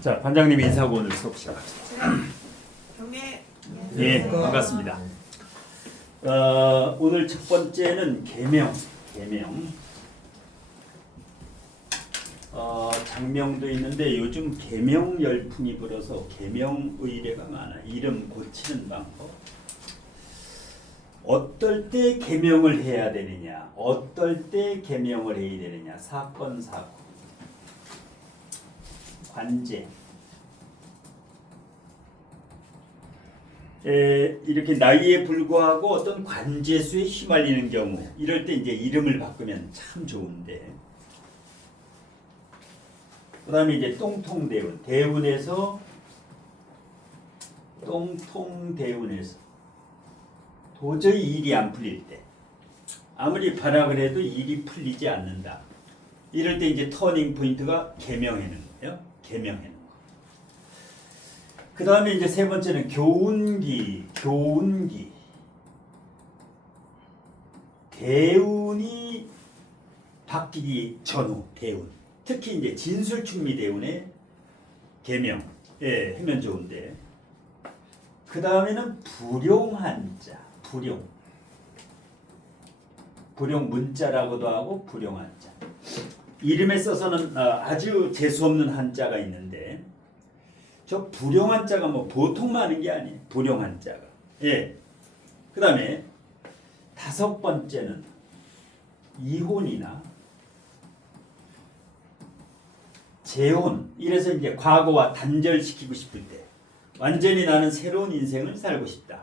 자, 반장님 인사하고 오늘 수업 시작합시다. 경례. 예, 반갑습니다. 오늘 첫 번째는 계명. 장명도 있는데 요즘 계명 열풍이 불어서 계명 의례가 많아. 이름 고치는 방법. 어떨 때 계명을 해야 되느냐, 어떨 때 계명을 해야 되느냐, 사건, 사고, 관제. 이렇게 나이에 불구하고 어떤 관제수에 휘말리는 경우, 이럴 때 이제 이름을 바꾸면 참 좋은데. 그다음에 이제 똥통대운, 대운에서 똥통대운에서 도저히 일이 안 풀릴 때, 아무리 바라 그래도 일이 풀리지 않는다. 이럴 때 이제 터닝 포인트가 계명하는 거예요. 계명하는 거. 그 다음에 이제 세 번째는 교운기. 대운이 바뀌기 전후 대운. 특히 이제 진술충미 대운의 계명, 하면 좋은데. 그 다음에는 불용한자. 불용 문자라고도 하고 불용한자. 이름에 써서는 아주 재수 없는 한자가 있는데, 저 불용한자가 뭐 보통 많은 게 아니에요. 불용한자가. 그 다음에 다섯 번째는 이혼이나 재혼. 이래서 이제 과거와 단절시키고 싶을 때, 완전히 나는 새로운 인생을 살고 싶다.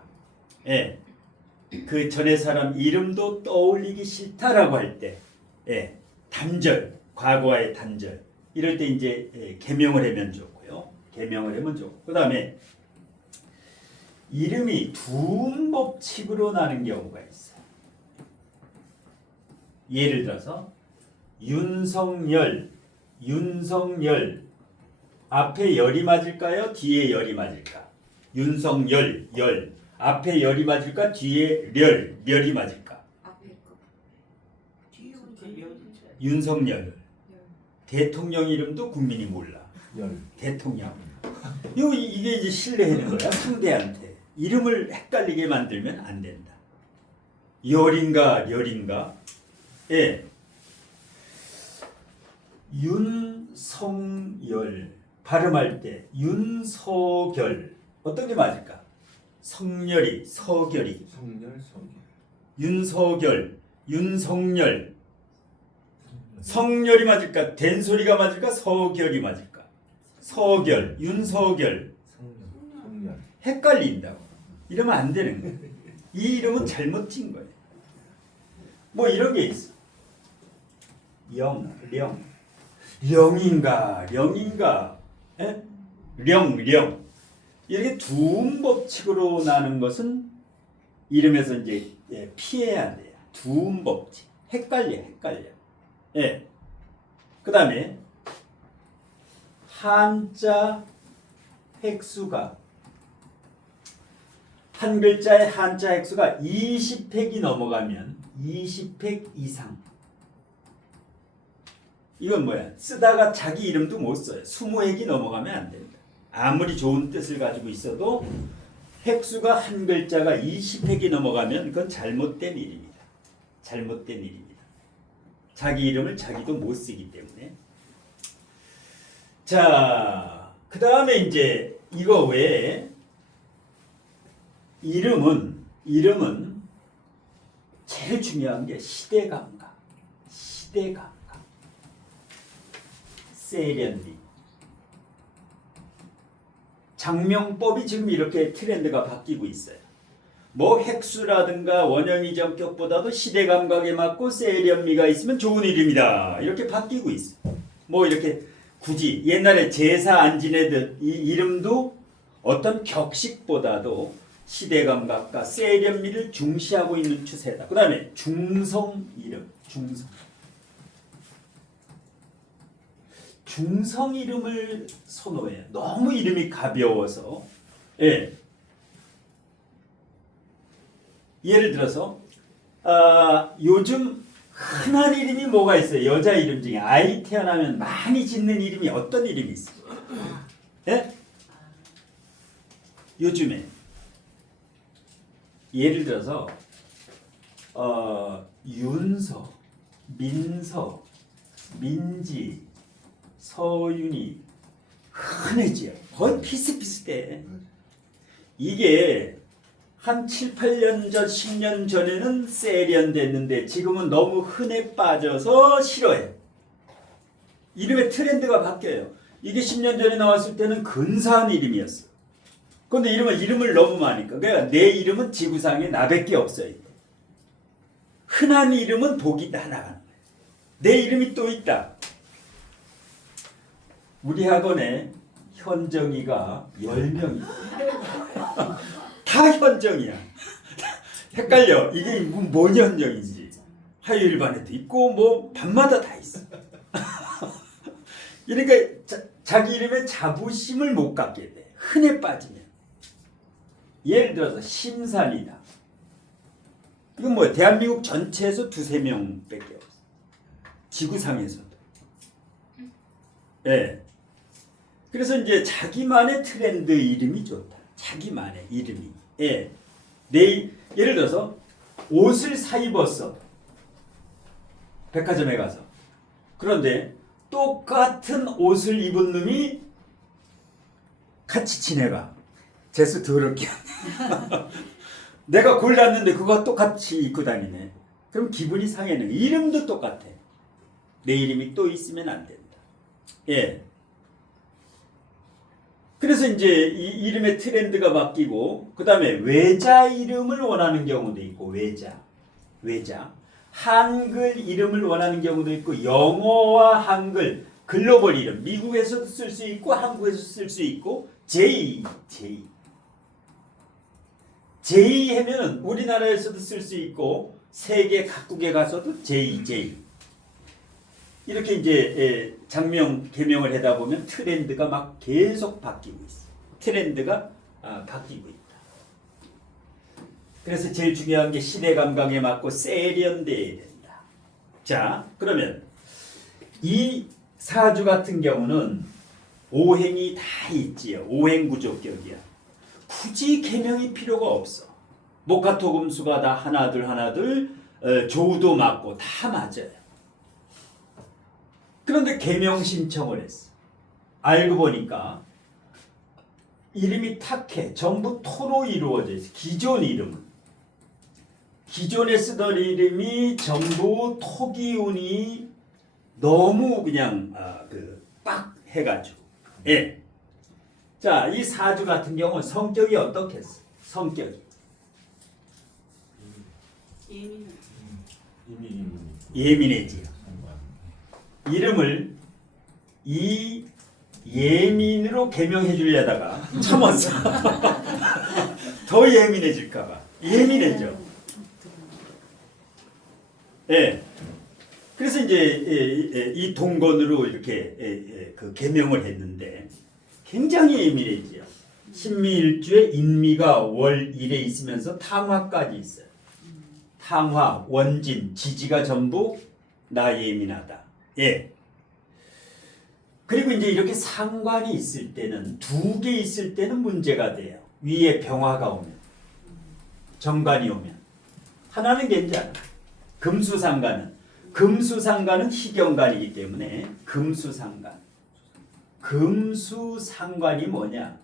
그 전에 사람 이름도 떠올리기 싫다라고 할 때, 단절, 과거와의 단절. 이럴 때 이제 계명을 하면 좋고요. 계명을 하면 좋고. 그 다음에 이름이 두음법칙으로 나는 경우가 있어요. 예를 들어서 윤석열. 앞에 열이 맞을까요? 뒤에 열이 맞을까? 윤석열, 열. 앞에 열이 맞을까? 뒤에 멸이 맞을까? 앞에 거. 뒤에 오니까 윤석열. 대통령 이름도 국민이 몰라. 대통령. 이게 이제 신뢰하는 거야. 상대한테. 이름을 헷갈리게 만들면 안 된다. 열인가? 윤성열. 발음할 때 윤서결. 어떤 게 맞을까? 성열이, 서결이. 윤석열. 성열이 맞을까? 된소리가 맞을까? 서결이 맞을까? 서결, 윤석열. 헷갈린다고. 이러면 안 되는 거예요. 이 이름은 잘못 찐 거예요. 뭐 이런 게 있어. 령인가? 령. 이렇게 두음법칙으로 나는 것은 이름에서 이제 피해야 돼요. 두음법칙. 헷갈려. 그 다음에 한자 획수가, 한 글자의 한자 획수가 20획이 넘어가면 20획 이상. 이건 뭐야? 쓰다가 자기 이름도 못 써요. 20획이 넘어가면 안 된다. 아무리 좋은 뜻을 가지고 있어도 획수가 한 글자가 20획이 넘어가면 그건 잘못된 일입니다. 자기 이름을 자기도 못 쓰기 때문에. 자, 그 다음에 이제 이거 외에 이름은 제일 중요한 게 시대감각. 세련미. 장명법이 지금 이렇게 트렌드가 바뀌고 있어요. 뭐 획수라든가 원형이 전격보다도 시대 감각에 맞고 세련미가 있으면 좋은 이름이다. 이렇게 바뀌고 있어. 뭐 이렇게 굳이 옛날에 제사 안 지내듯 이 이름도 어떤 격식보다도 시대 감각과 세련미를 중시하고 있는 추세다. 그 다음에 중성 이름. 중성 이름을 선호해요. 너무 이름이 가벼워서. 예를 들어서 요즘 흔한 이름이 뭐가 있어요? 여자 이름 중에 아이 태어나면 많이 짓는 이름이 어떤 이름이 있어요? 예? 요즘에 예를 들어서 윤서, 민서, 민지, 서윤이 흔해지요. 거의 비슷비슷해. 이게 한 7, 8년 전, 10년 전에는 세련됐는데 지금은 너무 흔해 빠져서 싫어해. 이름의 트렌드가 바뀌어요. 이게 10년 전에 나왔을 때는 근사한 이름이었어. 그런데 이름을 너무 많이 까. 그러니까 내 이름은 지구상에 나밖에 없어요. 흔한 이름은 복이 다 나가는 거예요. 내 이름이 또 있다. 우리 학원에 현정이가 10명이 다 현정이야. 헷갈려. 이게 뭔 현정인지. 화요일 반에도 있고 뭐 밤마다 다 있어. 그러니까 자기 이름에 자부심을 못 갖게 돼. 흔해 빠지면. 예를 들어서 심산이다. 이건 뭐 대한민국 전체에서 2~3명밖에 없어. 지구상에서도. 예. 네. 그래서 이제 자기만의 트렌드 이름이 좋다. 자기만의 이름이. 예. 예를 들어서 옷을 사 입었어. 백화점에 가서. 그런데 똑같은 옷을 입은 놈이 같이 지내가. 재수 더럽게. 내가 골랐는데 그거 똑같이 입고 다니네. 그럼 기분이 상해는. 이름도 똑같아. 내 이름이 또 있으면 안 된다. 예. 그래서 이제 이 이름의 트렌드가 바뀌고, 그 다음에 외자 이름을 원하는 경우도 있고, 외자. 한글 이름을 원하는 경우도 있고, 영어와 한글, 글로벌 이름, 미국에서도 쓸 수 있고, 한국에서도 쓸 수 있고, J 하면은 우리나라에서도 쓸 수 있고, 세계 각국에 가서도 J. 이렇게 이제 장명 개명을 하다 보면 트렌드가 막 계속 바뀌고 있어. 트렌드가 바뀌고 있다. 그래서 제일 중요한 게 시대 감각에 맞고 세련돼야 된다. 자, 그러면 이 사주 같은 경우는 오행이 다 있지요. 오행 구조격이야. 굳이 개명이 필요가 없어. 목화토금수가 다 하나둘 조우도 맞고 다 맞아요. 그런데 개명 신청을 했어. 알고 보니까 이름이 탁해. 전부 토로 이루어져 있어. 기존 이름은. 기존에 쓰던 이름이 전부 토기운이 너무 그냥 빡 해가지고. 예. 자, 이 사주 같은 경우는 성격이 어떻겠어? 성격이. 예민해지요. 이름을 이 예민으로 개명해 주려다가 참았어. 더 예민해질까봐. 예민해져. 예. 그래서 이제 이 동건으로 이렇게 그 개명을 했는데 굉장히 예민해지요. 신미일주에 인미가 월1에 있으면서 탕화까지 있어요. 탕화, 원진, 지지가 전부 나 예민하다. 예. 그리고 이제 이렇게 상관이 있을 때는 2개 있을 때는 문제가 돼요. 위에 병화가 오면, 정관이 오면. 하나는 괜찮아. 금수상관은 희경관이기 때문에 금수상관. 금수상관이 뭐냐?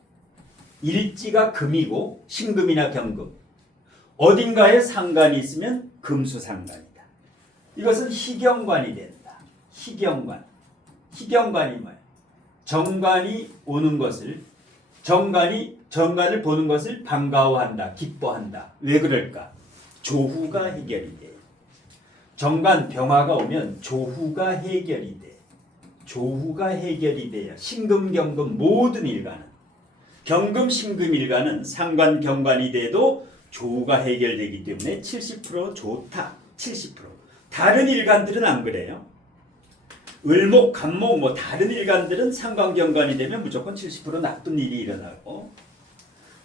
일지가 금이고 신금이나 경금. 어딘가에 상관이 있으면 금수상관이다. 이것은 희경관이 된다. 희경관이 뭐야? 정관이 오는 것을, 정관을 보는 것을 반가워한다, 기뻐한다. 왜 그럴까? 조후가 해결이 돼. 정관 병화가 오면 조후가 해결이 돼. 조후가 해결이 돼요. 신금, 경금 모든 일간은. 경금, 신금 일간은 상관, 경관이 돼도 조후가 해결되기 때문에 70% 좋다. 70%. 다른 일간들은 안 그래요. 을목, 간목, 뭐 다른 일간들은 상관경관이 되면 무조건 70% 나쁜 일이 일어나고.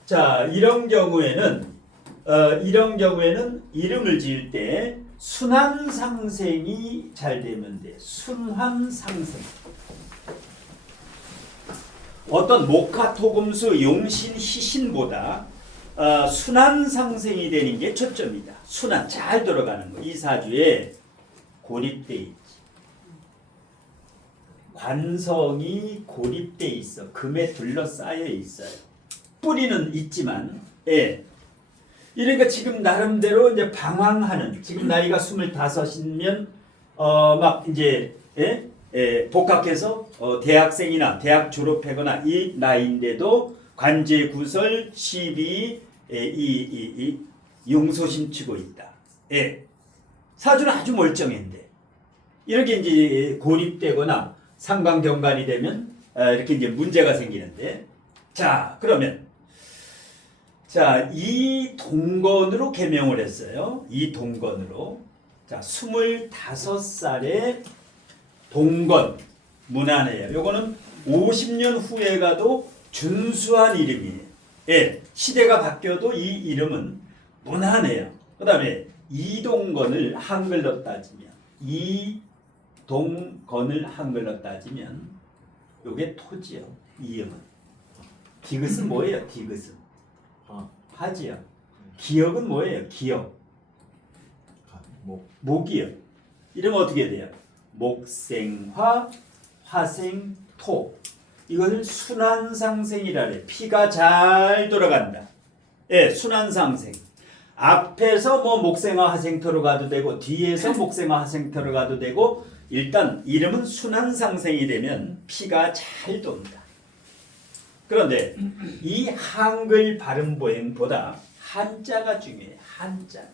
자, 이런 경우에는 이름을 지을 때 순환상생이 잘 되면 돼. 순환상생. 어떤 목화토금수 용신 희신보다 순환 상생이 되는 게 초점이다. 순환 잘 돌아가는 거. 이 사주에 고립돼 있지. 관성이 고립돼 있어. 금에 둘러싸여 있어요. 뿌리는 있지만, 예. 이러니까 지금 나름대로 이제 방황하는, 지금 나이가 25이면 막 이제 복학해서 대학생이나 대학 졸업하거나 이 나이인데도 관제구설 시비 이 용소심치고 있다. 예. 사주는 아주 멀쩡한데 이렇게 이제 고립되거나 상관경관이 되면 이렇게 이제 문제가 생기는데, 자 그러면 이 동건으로 개명을 했어요. 이 동건으로. 자 25살에 동건 무난해요. 요거는 50년 후에 가도 준수한 이름이에요. 예, 시대가 바뀌어도 이 이름은 무난해요. 그 다음에 이동건을 한글로 따지면, 이동건을 한글로 따지면 요게 토지요. 이음은. 디귿은 뭐예요? 디귿은 하지요. 기역은 뭐예요? 기역. 목이요. 이러면 어떻게 돼요? 목생화, 화생토. 이것을 순환상생이라 그래. 피가 잘 돌아간다. 예, 순환상생. 앞에서 뭐 목생화, 화생토로 가도 되고 뒤에서 목생화, 화생토로 가도 되고, 일단 이름은 순환상생이 되면 피가 잘 돈다. 그런데 이 한글 발음 보행보다 한자가 중요해. 한자가.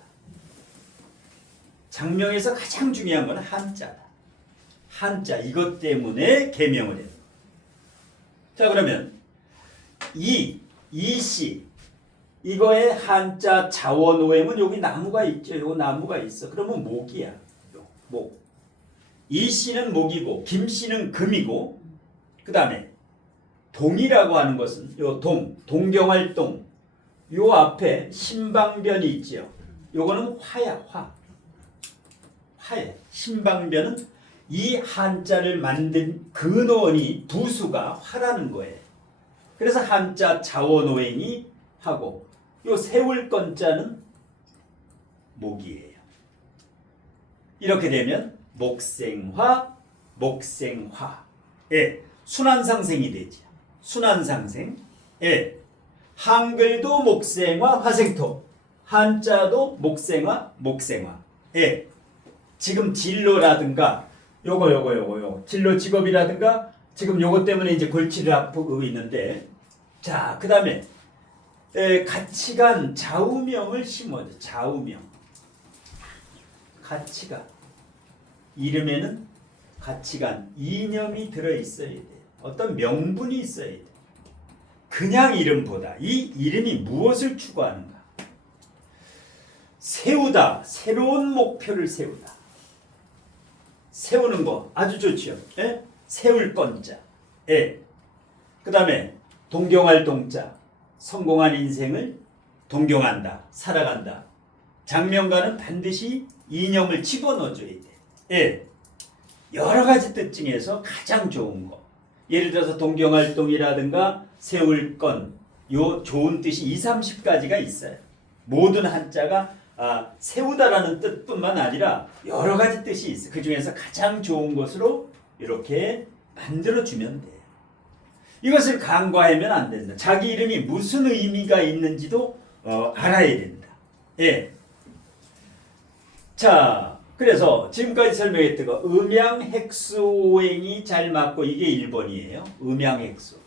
장명에서 가장 중요한 건 한자다. 한자. 이것 때문에 개명을 해요. 자 그러면 이씨 이거의 한자 자원오행은 여기 나무가 있죠. 여기 나무가 있어. 그러면 목이야. 목. 이씨는 목이고 김씨는 금이고, 그 다음에 동이라고 하는 것은 요 동경활동 요 앞에 신방변이 있죠. 요거는 화야. 화예. 신방변은 이 한자를 만든 근원이 부수가 화라는 거예요. 그래서 한자 자원오행이 화고, 요 세울 건자는 목이에요. 이렇게 되면 목생화, 예, 순환상생이 되죠. 순환상생. 예, 한글도 목생화, 화생토, 한자도 목생화. 예, 지금 진로라든가 요거 진로 직업이라든가 지금 요거 때문에 이제 골치를 아프고 있는데, 자 그 다음에 가치관 좌우명을 심어줘. 좌우명. 가치관. 이름에는 가치관, 이념이 들어있어야 돼. 어떤 명분이 있어야 돼. 그냥 이름보다 이 이름이 무엇을 추구하는가. 세우다. 새로운 목표를 세우다. 세우는 거 아주 좋죠. 예? 세울 건자. 예. 그 다음에 동경활동자. 성공한 인생을 동경한다. 살아간다. 장명가는 반드시 이념을 집어넣어줘야 돼. 예. 여러 가지 뜻 중에서 가장 좋은 거. 예를 들어서 동경활동이라든가 세울 건, 요 좋은 뜻이 20, 30가지가 있어요. 모든 한자가 세우다라는 뜻뿐만 아니라 여러 가지 뜻이 있어. 그 중에서 가장 좋은 것으로 이렇게 만들어주면 돼요. 이것을 간과하면 안 된다. 자기 이름이 무슨 의미가 있는지도 알아야 된다. 예. 자, 그래서 지금까지 설명했던 거 음양핵수오행이 잘 맞고, 이게 1번이에요. 음양핵수.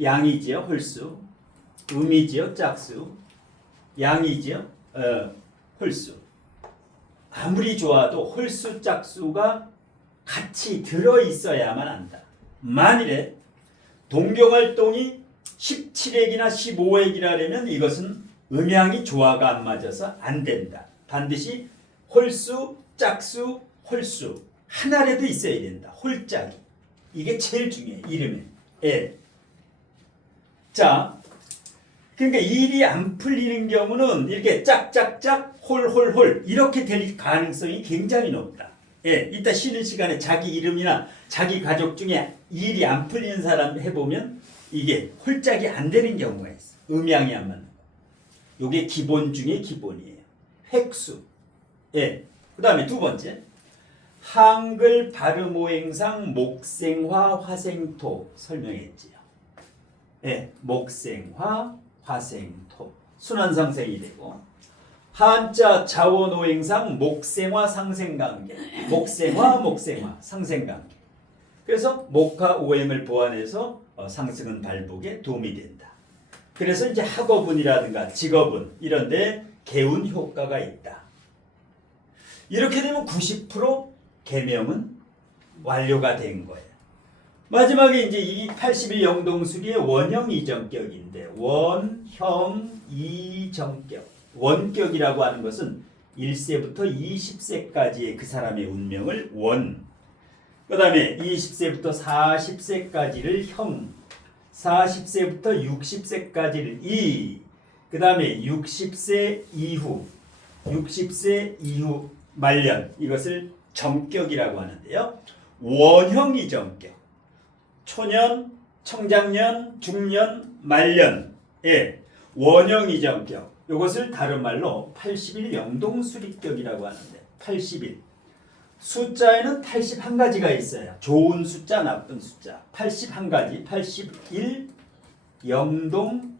양이지요, 홀수. 음이지요, 짝수. 양이지요, 홀수. 아무리 좋아도 홀수, 짝수가 같이 들어있어야만 한다. 만일에 동경활동이 17핵이나 15핵이라면 이것은 음양이 조화가 안 맞아서 안 된다. 반드시 홀수, 짝수, 홀수 하나라도 있어야 된다. 홀짝이. 이게 제일 중요해. 이름에. 예. 자, 그러니까 일이 안 풀리는 경우는 이렇게 짝짝짝 홀홀홀 이렇게 될 가능성이 굉장히 높다. 예, 이따 쉬는 시간에 자기 이름이나 자기 가족 중에 일이 안 풀리는 사람 해보면 이게 홀짝이 안 되는 경우가 있어. 음양이 안 맞는 거. 요게 기본 중에 기본이에요. 획수. 예. 그 다음에 두 번째. 한글 발음오행상 목생화 화생토 설명했지요. 예. 목생화 화생토. 순환상생이 되고. 한자 자원오행상 목생화 상생관계. 목생화 상생관계. 그래서 목화 오행을 보완해서 상승은 발복에 도움이 된다. 그래서 이제 학업운이라든가 직업운 이런 데 개운 효과가 있다. 이렇게 되면 90% 계명은 완료가 된 거예요. 마지막에 이제 이 81 영동수리의 원형 이정격인데 원형 이정격. 원격이라고 하는 것은 1세부터 20세까지의 그 사람의 운명을 원. 그 다음에 20세부터 40세까지를 형, 40세부터 60세까지를 이, 그 다음에 60세 이후 말년, 이것을 정격이라고 하는데요. 원형이 정격. 초년, 청장년, 중년, 말년, 예, 원형이 정격. 이것을 다른 말로 81 영동수리격이라고 하는데 81. 숫자에는 81가지가 있어요. 좋은 숫자, 나쁜 숫자. 81가지. 81 영동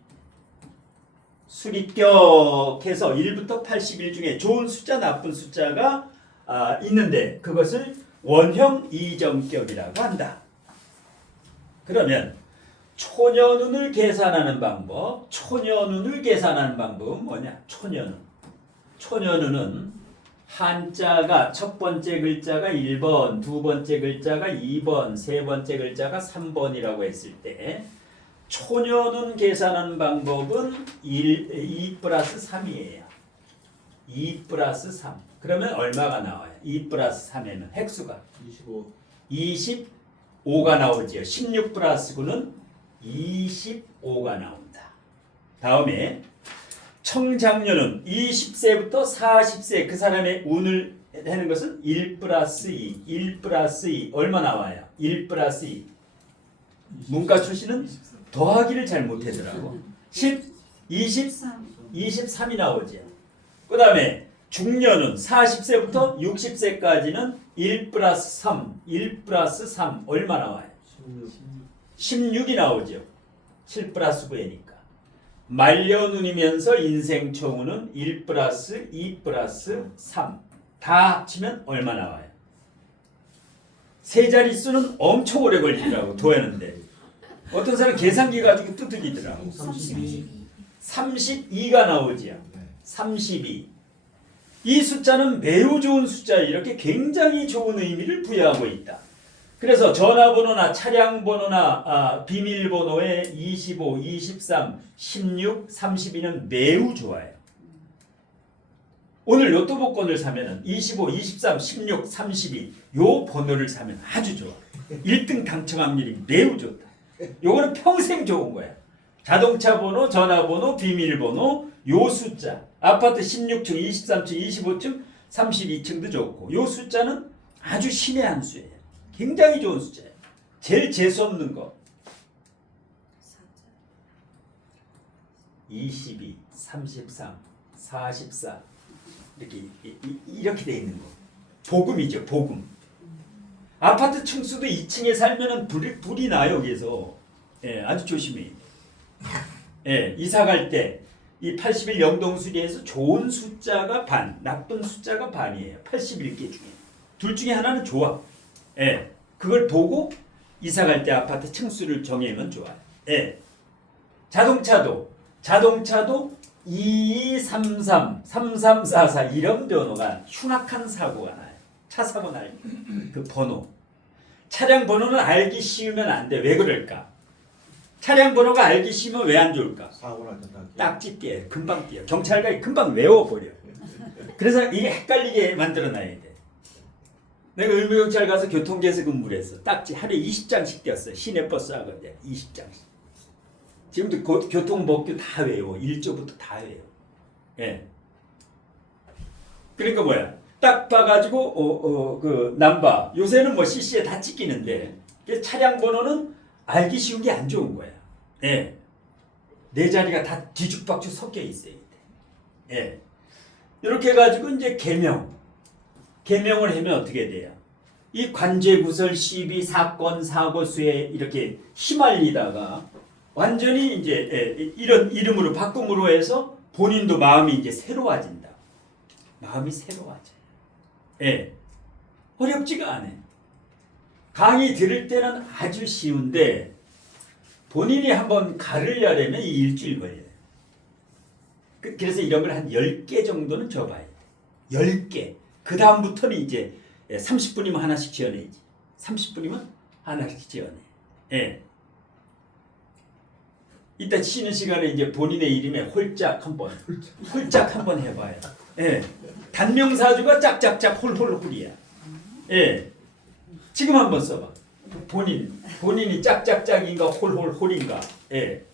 수리격해서 1부터 81 중에 좋은 숫자, 나쁜 숫자가 있는데 그것을 원형 이정격이라고 한다. 그러면 초년운을 계산하는 방법. 초년운을 계산하는 방법은 뭐냐? 초년운은 한자가 첫 번째 글자가 1번, 두 번째 글자가 2번, 세 번째 글자가 3번이라고 했을 때 초년운 계산하는 방법은 2 플러스 3이에요. 2 플러스 3. 그러면 얼마가 나와요? 2 플러스 3에는 획수가 25가 나오지요. 16 플러스 9는 25가 나온다. 다음에 청장년은 20세부터 40세 그 사람의 운을 하는 것은 1 플러스 2, 1 플러스 2 얼마 나와요? 1 플러스 2. 문과 출신은 더하기를 잘 못하더라고. 10, 20, 23이 나오죠. 그 다음에 중년은 40세부터 60세까지는 1 플러스 3, 1 플러스 3 얼마 나와요? 16이 나오죠. 7 플러스 9이니까. 말년운이면서 인생초운은 1 플러스 2 플러스 3. 다 합치면 얼마 나와요? 세 자릿수는 엄청 오래 걸리더라고, 도하는데. 어떤 사람 계산기 가지고 두들기더라고. 32가 나오지요. 32. 이 숫자는 매우 좋은 숫자예요. 이렇게 굉장히 좋은 의미를 부여하고 있다. 그래서 전화번호나 차량번호나 비밀번호에 25, 23, 16, 32는 매우 좋아요. 오늘 로또 복권을 사면은 25, 23, 16, 32 요 번호를 사면 아주 좋아. 1등 당첨 확률이 매우 좋다. 요거는 평생 좋은 거야. 자동차 번호, 전화번호, 비밀번호, 요 숫자. 아파트 16층, 23층, 25층, 32층도 좋고 요 숫자는 아주 신의 한 수예요. 굉장히 좋은 숫자예요. 제일 재수없는 거. 22, 33, 44 이렇게 돼 있는 거. 복음이죠, 복음. 아파트 층수도 2층에 살면은 불이 나요, 여기서. 예, 아주 조심해야 돼. 예, 이사 갈 때 이 81 영동수리에서 좋은 숫자가 반, 나쁜 숫자가 반이에요. 81개 중에. 둘 중에 하나는 좋아. 예, 그걸 보고 이사 갈 때 아파트 층수를 정하면 좋아요. 예. 자동차도 2233, 3344 이런 번호가 흉악한 사고가 나요. 차 사고 날 그 번호. 차량 번호는 알기 쉬우면 안 돼. 왜 그럴까? 차량 번호가 알기 쉬우면 왜 안 좋을까? 사고 날때 딱지 뛰어. 금방 뛰어. 경찰관이 금방 외워버려. 그래서 이게 헷갈리게 만들어놔야 돼. 내가 의무경찰 가서 교통계에서 근무를 했어. 딱지 하루에 20장씩 띄었어. 시내버스 하건데 20장씩. 지금도 교통법규 다 외워. 1조부터 다 외워. 예. 그러니까 뭐야? 딱 봐가지고 그 남바. 요새는 뭐 CC에 다 찍히는데 그래서 차량 번호는 알기 쉬운 게 안 좋은 거야. 예. 네 자리가 다 뒤죽박죽 섞여 있어요. 예. 이렇게 해가지고 이제 개명을 하면 어떻게 돼요? 이 관제구설 시비 사건 사고 수에 이렇게 휘말리다가 완전히 이제 이런 이름으로 바꿈으로 해서 본인도 마음이 이제 새로워진다. 마음이 새로워져요. 예. 어렵지가 않아요. 강의 들을 때는 아주 쉬운데 본인이 한번 가르려면 이 일주일 걸려요. 그래서 이런 걸 한 10개 정도는 줘봐야 돼. 10개. 그 다음부터는 이제 30분이면 하나씩 지어내지. 30분이면 하나씩 지어내. 예. 이따 쉬는 시간에 이제 본인의 이름에 홀짝 한번 해봐요. 예. 단명사주가 짝짝짝 홀홀홀이야. 예. 지금 한번 써봐. 본인이 짝짝짝인가 홀홀홀인가. 예.